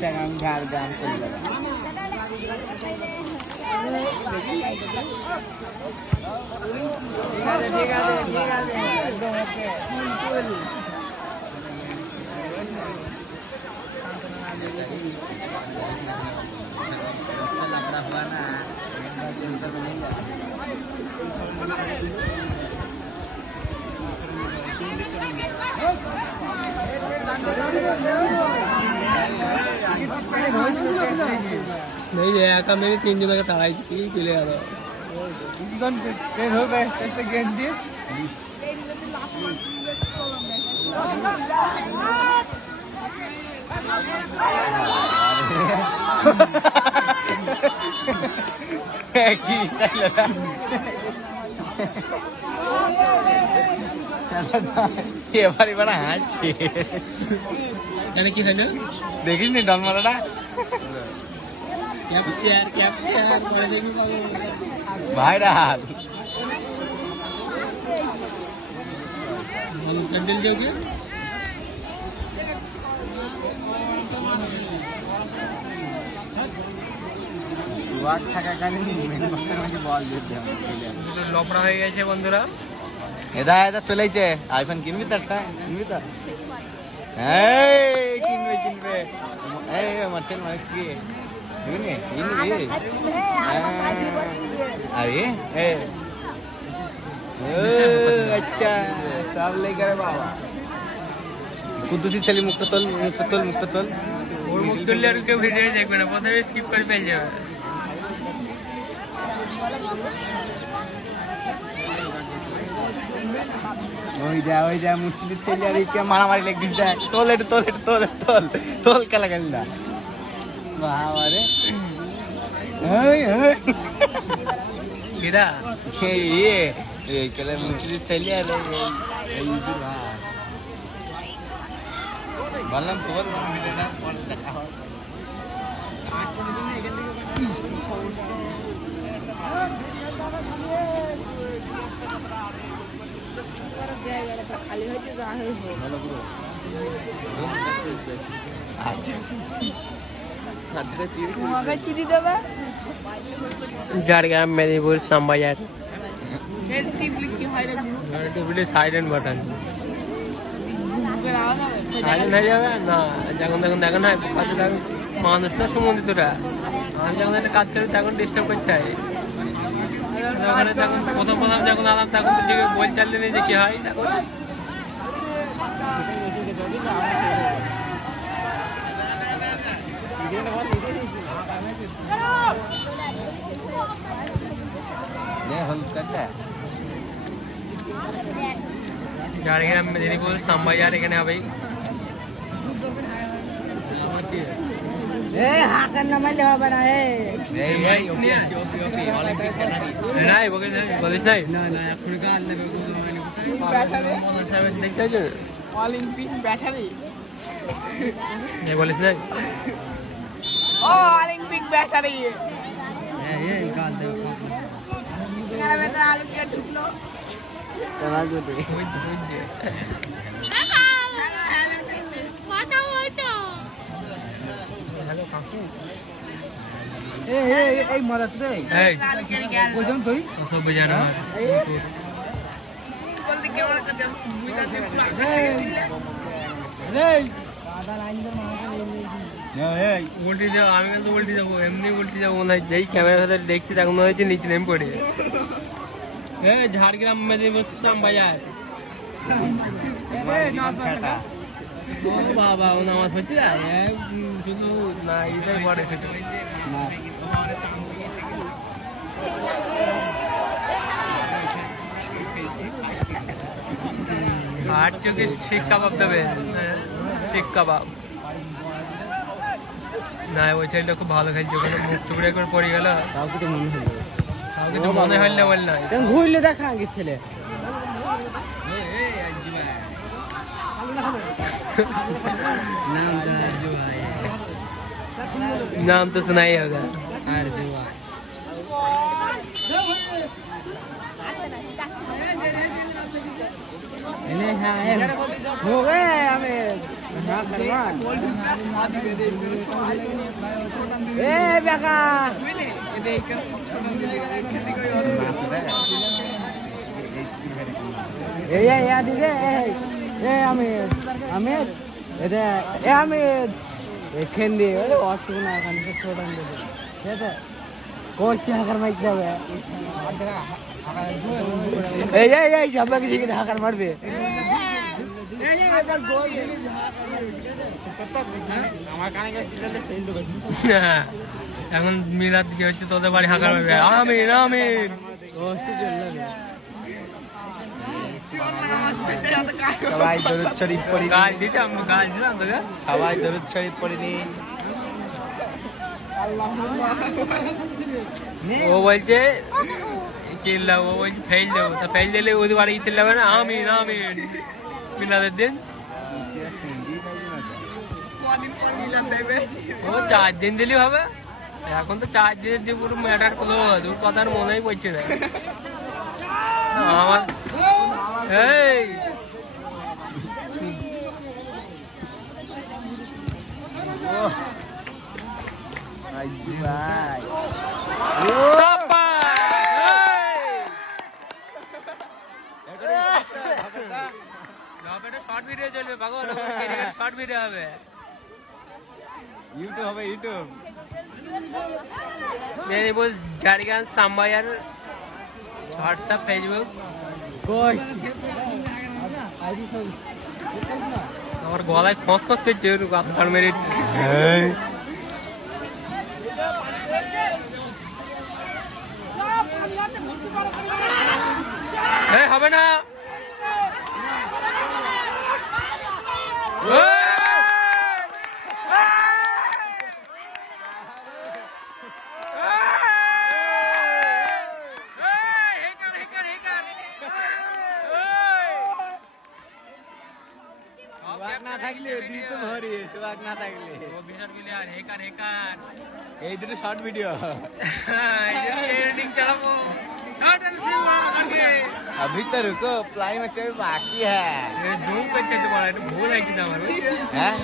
Instagram Jhargram Kolkata. ঠিক আছে একদম ওকে। नहीं एका मेरे 3 जन ताड़ाई की चले आ रहा गेंजी কি স্টাইল এবার এবার হাসছে কি হলো দেখিস নি ডনমালাটা ক্যাপচার করে দেখি ভাইরাল ক্যান্ডেল দিও কি ওয়ার্ড থাকাকালীন মেন বক্সের মধ্যে বল দিতে হবে লপড়া হয়ে গেছে বন্ধুরা এদা এদা চলেইছে আইফোন কিনবি তো একটা কিনবি তো এই কিনবে এই মার্সেল মানে কি কিনবি আরে এ अच्छा सब लेकर बाबा कुदुसी ছেলে মুক্ত তোল ওর মুখ তুললে আর কেউ ভিডিও দেখবে না প্রথমে স্কিপ করে পেয়ে যাবে ওই যা মুসলিম ছেলে আর কে মারামারি লেগ দিস দেখ তোল খেলা খেলি না বাবা রে কিরা এই খেলা মুসলিম ছেলে আর এই বললাম তোর ভিডিওটা পরে দেখা হবে Jhargram Medinipur Shyambazar silent button silent হয়ে যাবে না যখন তখন দেখো না পাশে দেখো মানুষ না সম্বন্ধিতরা আমি যখন একটা কাজ করি তখন ডিস্টার্ব করতে হয় ওখানে তখন প্রথম যখন আলাম তখন তো বই চাললে নেই যে কি হয় তখন झाड़ग्राम मेदिनीपुर श्यामबाजार এখানে হবে হাকার নামাইলে হবে না নাই বলিস নাই না এখন কাল নেবে দেখতে হচ্ছে অলিম্পিক ব্যাটারি বলিস নাই ও অলিম্পিক ব্যাটারি কাল দেবে আলু কে ঢুকলো এই মদত রে বুঝুন তুই সব বুঝানো বলতে কেমন করতে উল্টি যাবো আমি কিন্তু উল্টি যাবো এমনি উল্টি যাবো মনে হয় যেই ক্যামেরা সাথে দেখছি তখন মনে হচ্ছে নিচে নেমে পড়ে झाड़ग्राम मेदिनीपुर श्यामबाजार বাবা ও নামাজ পড়তে শুধু না এটাই পড়ে শুধু আর চোখে শিক কাবাব দেবে শিক কাবাব না ওই ছেলেটা খুব ভালো খেলছে ওখানে মুখ টুকরে করে পড়ে গেল কাউকে তো মনে হল না বল না ঘুরলে দেখা আগে ছেলে नाम तो सुना ही होगा খেন্দি অসুবিধা কোশি হাকার মাইতে হবে এই সবাইকে শিখে হাকার মারবে এখন মিলাদ কি হচ্ছে তোদের বাড়ি হাঁকার মারবে আমিন আমিন সবাই দরুদ শরীফ পড়ি গাছ দিতাম গাছ দিলাম তোকে সবাই দরুদ শরীফ পড়িনি ও বলছে চিল্লাবো ও বলছে ফেল দেবো তা ফেল দিলে ওদের বাড়ি চিল্লাবে না আমিন আমিন মিলাদের দিন ও 4 দিন দিলেই হবে এখন তো 4 দিনের দিয়ে পুরো ম্যাটার ক্লোজ ওর কথার মনেই পড়ছে না আমার এই ভাই শর্ট ভিডিও চলবে পাগল শর্ট ভিডিও হবে ইউটিউব হবে ইউটিউব मेरे बोल झाड़गांव सांबायर व्हाट्सएप फेसबुक কোশ আমার গলায় খস খস করছে আপনার মেরে এই হবে না না থাকলে দিত ভরি সুবাক না থাকলে ও বিশাল মিলে আর হেকার হেকার এই দুটো শর্ট ভিডিও এই যে এডিটিং চালাবো शॉर्ट एंड सी आगे अभी तो रुको प्लाई में कोई बाकी है ये जूम करते तुम्हारा तो भूल है कि हमारा हैं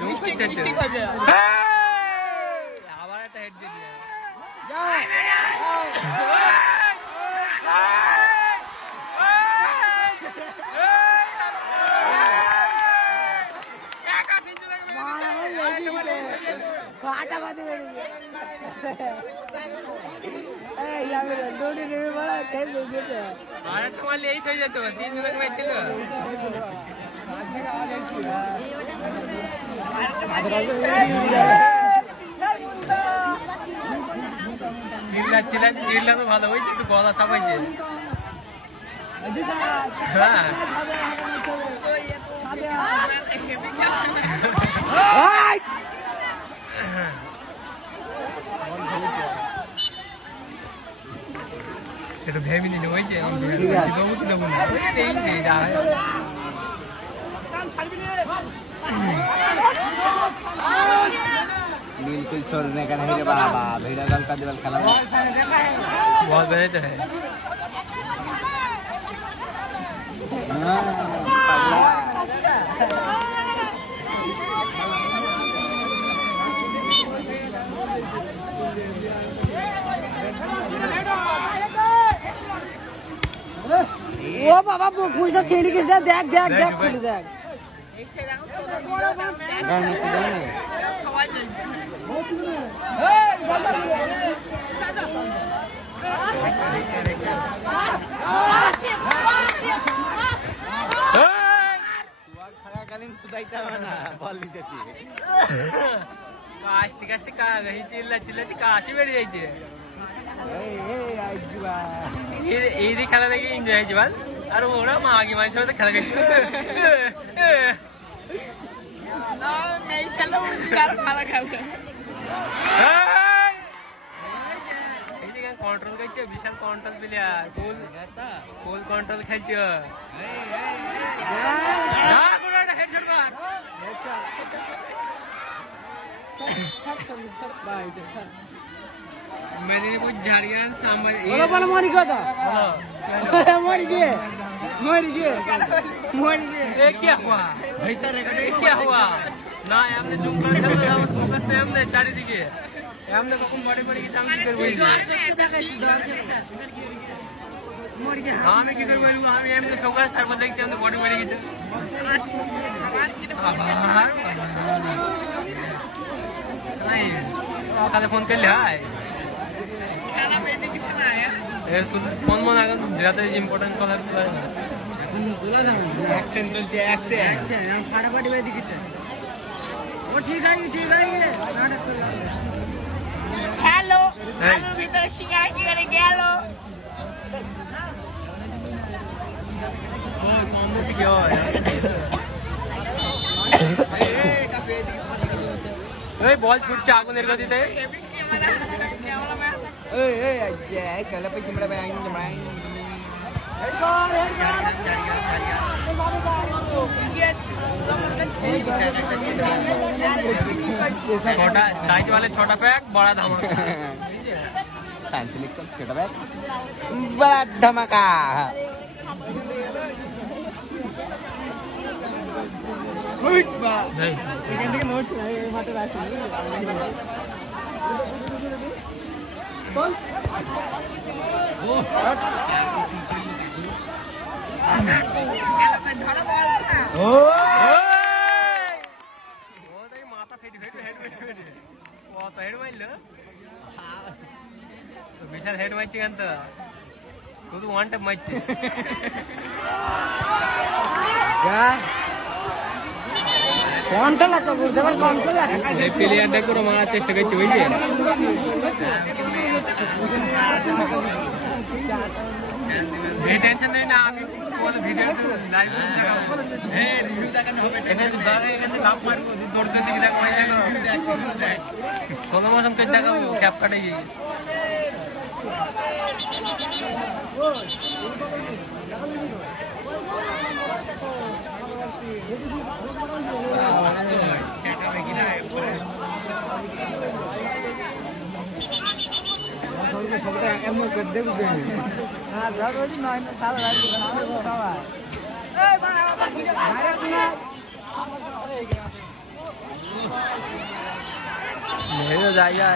जूम करते मिस्टेक हो गया हमारा तो हेड दे दिया काटा बाते मेरे यार मेरे दोनों ने बड़ा खेल गए थे अरे तुम्हारे यही सही जाते हो 3 दिन में चलो चिल्ला चिल्ला चिल्ला तो ভালো হইছে তো গলা সাবাইছে হ্যাঁ এটা ভেবে নিলে হইছে আমি দেবো কি দেবো না এই যা बिल्कुल छोड़ने का नहीं रे बाबा वीडियो कॉल का दिवाल खेला बहुत बेहतर है ओ बाबा पूछता छेड़ी किस देख देख देख खुद देख কাশতে কাশতে চিল্লা চিল্লাতে কাশি বেড়ে যাইছে এই দিয়ে খেলা দেখে এনজয় হয়েছে বল আর ওরা মাগি মানুষের সাথে খেলা খেলছে नहीं चलो खाना खाते কন্ট্রোল করছে বিশাল কন্ট্রোল প্লেয়ার ফুল কন্ট্রোল খেলছে মেদিনীপুর ঝাড়গ্রাম সাম্বার বলো বলো মরি কথা मर गए ये क्या हुआ ये क्या हुआ না এমনি জুম করে খেলতে আমার ফোকাস নেই এমনি চারিদিকে এমনি কখন বডি বডি কিছু আমি কি করবো আমি কি করবো আমি এমনি ফোকাস তারপর দেখছি আমি বডি বডি কিছু কালে ফোন করলে হয় ফোন মন এখন যাতে ইম্পর্টেন্ট কথা অ্যাকশন চলছে অ্যাকশন फाटाफाटी में दिखते वो ठीक है नाटक कर হ্যালো আমার ভিতরে শিকার কি করে গেল ও কম্বো কি হয় এই বল ছুটছে আগুনের গতিতে এই কালে पे चिमड़ा पे आएंगे चिमड़ा छोटा साइज वाले छोटा पैक बड़ा धमाका साइंस लिखकर छोटा बैग बड़ा धमाका नहीं এখান থেকে নোট এই মাঠে রাখছি ও মাথা ফেটে কত হেড মারল বিশাল হেড মারছে কেন তো শুধু ওয়ান টাইম মারছে कौन अच्छा बुझते भाई कौन अच्छा এই প্লেয়ারটা করে মারার চেষ্টা করছে বুঝলি এই টেনশন নেই না আমি বলে ভিডিও লাইভ দেখাবো এই রিভিউ দেখানো হবে এখানে দাঁড়া এখানে লাভ মারবো দৌড়তে দিকে দেখো এই দেখো সোলো মোশন করে দেখাবো ক্যাপ কাটে গিয়ে এমন করে দেখবে हां जरूर नहीं ना सारा नहीं तो जाएगा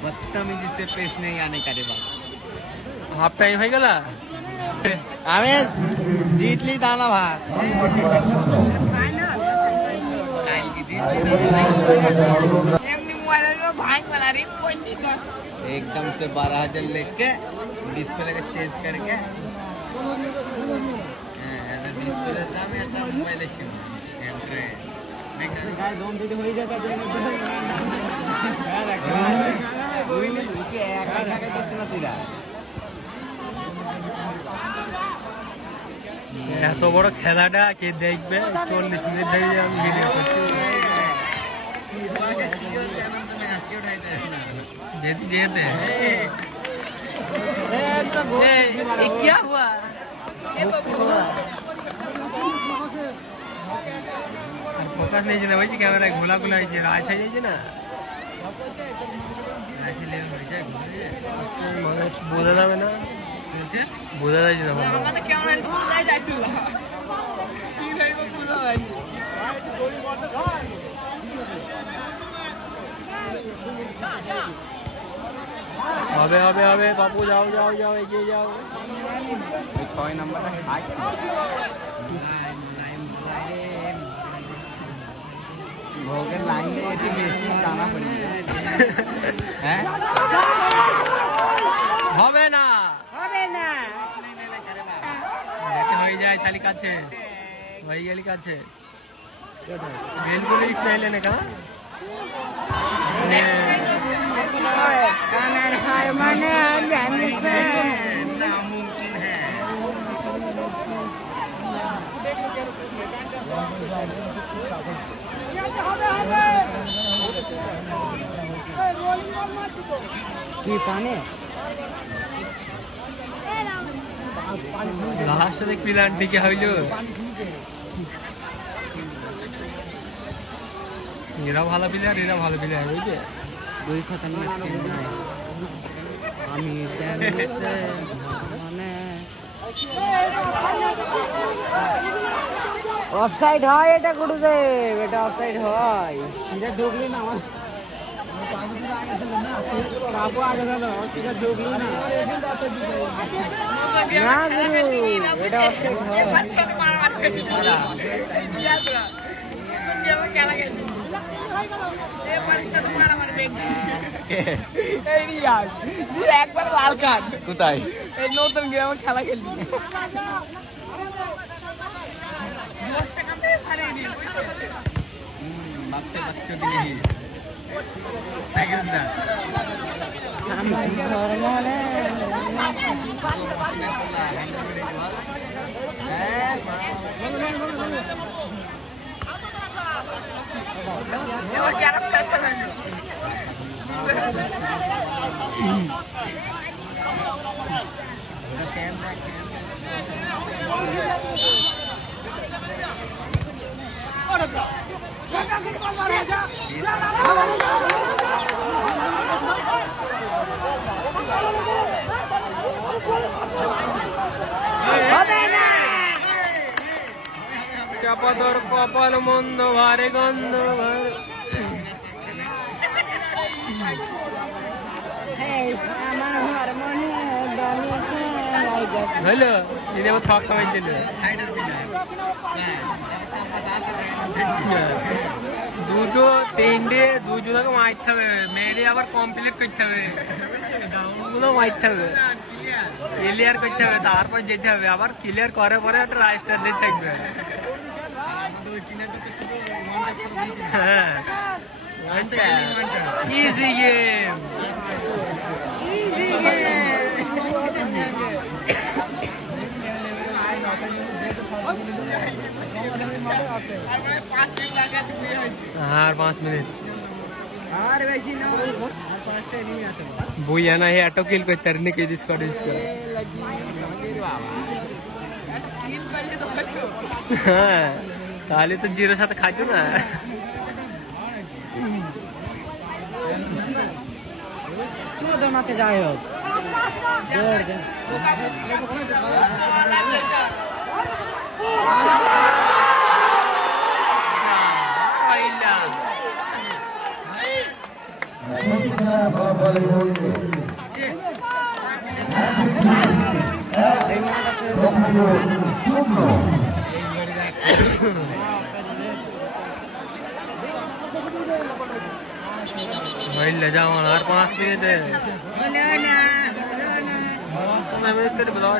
बदतमीजी से पेश नहीं आने का रे बात हाफ टाइम हो गया आवेश जीत ली दाना भात এমনি মোবাইলের ভাই वाला रे 50 एकदम से 12,000 लेके डिस्प्ले का चेंज करके डिस्प्ले दाम এটা মোবাইলে ছিল এন্ট্রি গায় দম দিতে হয়ে যেত ওই নি ওকে একা একা করতে না তুইরা এত বড় খেলাটা কে দেখবে 40 মিনিট ধরে আমি ভিডিও করছি जेती जेते ये क्या हुआ फोकस नहीं जाना भाई कैमरा घोला घोला है राज है जे ना মানুষ বোঝা যাবে না বোঝা যায় না আমাদের কেমন বুঝাই যাচ্ছিল কি হইব বুঝা যায় হবে হবে হবে বাবু যাও যাও যাও এগিয়ে যাও ওই 6 নাম্বারটা হাই ভোগের লাইনে এটি বেশি টানা পড়ে হ্যাঁ হবে না যেতে হয়ে যায় তাহলে কাছে হয়ে গেলে কাছে বেলগুলি রিক্স নাই লেনে কা कानर हार माने जानी से नामुमकिन है কি পানে লাস্টে দেখ প্ল্যান দিকে হইল এরা ভালো প্লেয়ার এরা ভালো প্লেয়ার বুঝছে দুই খতরনাক টিম নাই আমি মানে অফসাইড হয় এটা গুরুদেব এটা অফসাইড হয় এটা ঢুকলি না আমার বাবু আগে গেল এটা ঢুকলি না না গুরু এটা অফসাইড হয় একবার লাল কার্ড কোথায় এই নতুন গ্রামে খেলা খেলবি বাক্সে বাচ্চা দিলি টাইগার দা চাপাদর কপাল মন্দ ভারে গন্ধ ভারে হইলো দিদি আমার ছক্কা মারছিল দুটো তিনটে দুজনকে মারতে হবে মেরে আবার কমপ্লিট করতে হবে ডাউনগুলো মারতে হবে ক্লিয়ার করতে হবে তারপর যেতে হবে আবার ক্লিয়ার করে পরে একটা রাইস্টার দিয়ে থাকবে হ্যাঁ ইজি গেম ইজি গেম আর 5 মিনিট আর বেশি না আর 5টা এনিমি আছে বুইয়া না হে এত কিল করতে পারেনি কে দিস করে হ্যাঁ তাহলে তো জিরোর সাথে খাইতো না চলো মাঠে যাই হোক ले जाओ और 5 मिनट है मैं तेरे बताओ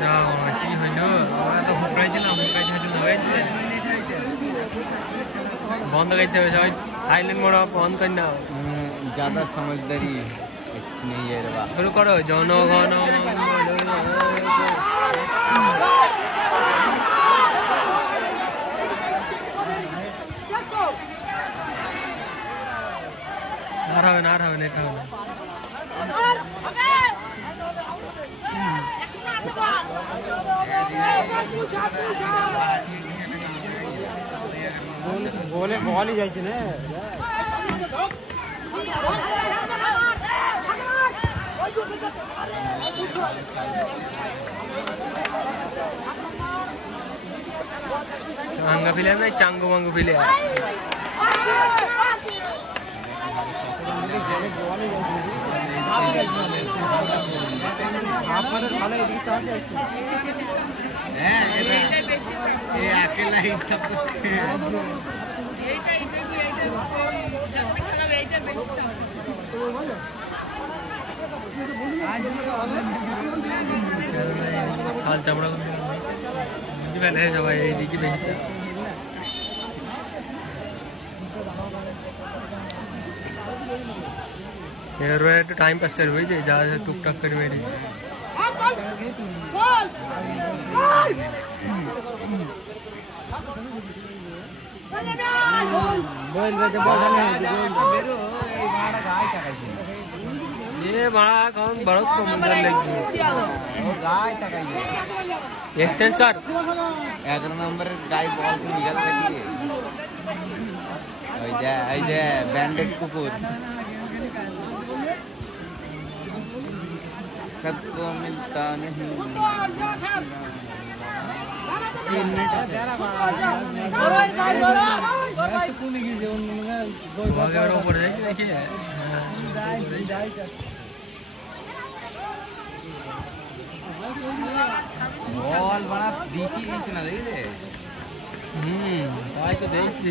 যাও কি হইলো ওরা তো হুকরাইছে না হয়েছে বন্ধ করতে হবে সবাই সাইলেন্ট মোড অন করে নাও ज्यादा समझदारी अच्छी नहीं है रे শুরু করো জনগণ আর হবে না এটা হবে বলে বলই যাইছে না চাঙ্গা ফিলে না চাঙ্গু মাঙ্গু ফিলে আপনাদের ভালো এদিকে চাপে আসছে ये अकेला ही सब হাল চামড়া বুঝবেন হ্যাঁ সবাই এইদিকে বেশি এবার একটু টাইম পাস করবে যে যা টুকটাক করে মেরে ये बड़ा कौन बड़ा कमंडर लगी एक्सचेंज कर 11 নম্বরের গায়ে বল তো নিকাল থাকি ওই যে ব্যান্ডেড কুকুর सबको मिलता नहीं ऊपर देखिए বল বানা দিকি কিছু না দেখি রে তাই তো দেখছি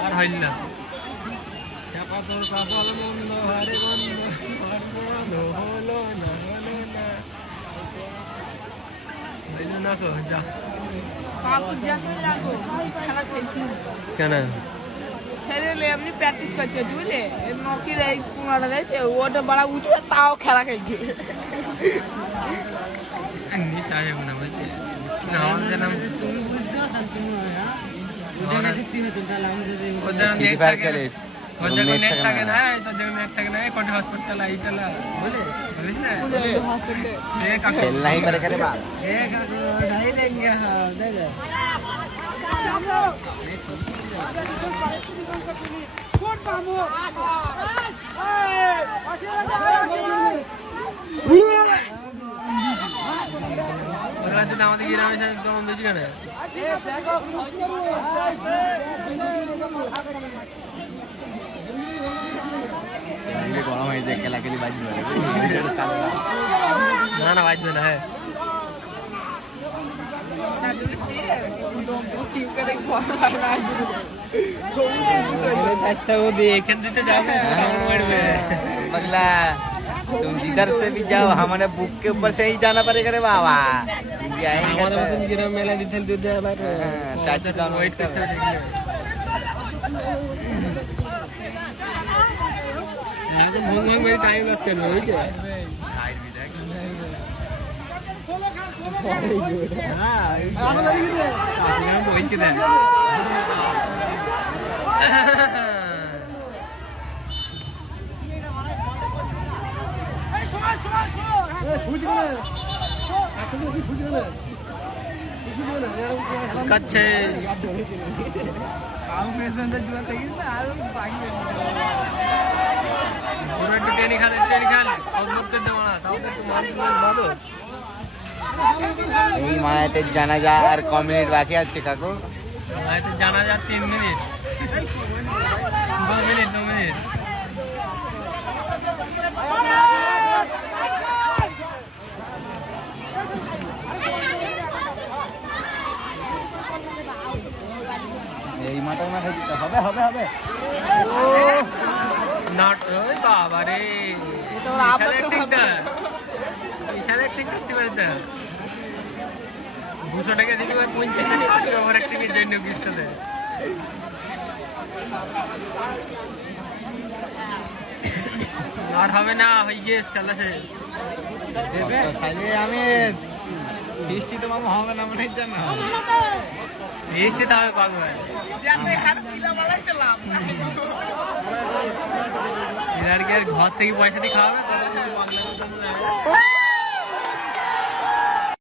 আর হইল না চাপা তোর কপাল বন্ধ হারে বন্ধ হলো না হইল না কো যা কেন ছেলে এমনি প্র্যাকটিস করছে বুঝলে নকির এই কুমারা দিয়েছে ওটা বড় উঠে তাও খেলা খেলছে নিস আগে মনে হচ্ছে না আমাদের নাম তুমি বুঝছো তাহলে তুমি ওটা কাছে সিনে তুলতে আমাদের ওদের নেট খেলিস ওদের নেট থাকে না তো যেন নেট থাকে না কোন হসপিটাল আই চলা বলে বুঝিস না হসপিটাল एक खेलना ही करे बात एक ढाई देंगे हां दे दे ওরা তো আমাদের গ্রামে সাথে কোন দিছি কেন ये गरम है देख खेला खेली बाजी मारे चल ना ना बाजी ना है पगला तुम जिधर से भी जाओ हमारे बुक के ऊपर से ही जाना पड़ेगा रे बाबा मेला चाची जान वेट करते भूंग में टाइम लॉस कर लो क्या कच्चे टेनी खाले এই মায়াতে জানাজা আর ক মিনিট বাকি আছে কাকু জানা যা 3 মিনিট 2 মিনিট 2 মিনিট এই মাথা না খাইতে হবে হবে হবে নট ওই বাবা রে এটা ওর আবার ঠিকটা ইশারা ঠিক করতে পারে না 200 টাকা দিবি আর 50 টাকা ওভার অ্যাক্টিভের জন্য বিশ্বতে আর হবে না হয়ে গেছে চলছে খালি আমি ফিস্টি তো মামা হবে না মনে হচ্ছে না ফিস্টি তো হবে পাগল যাতে হাত কিলা মালাই পেলাম এর ঘর থেকে পয়সা দিয়ে খাওয়াবে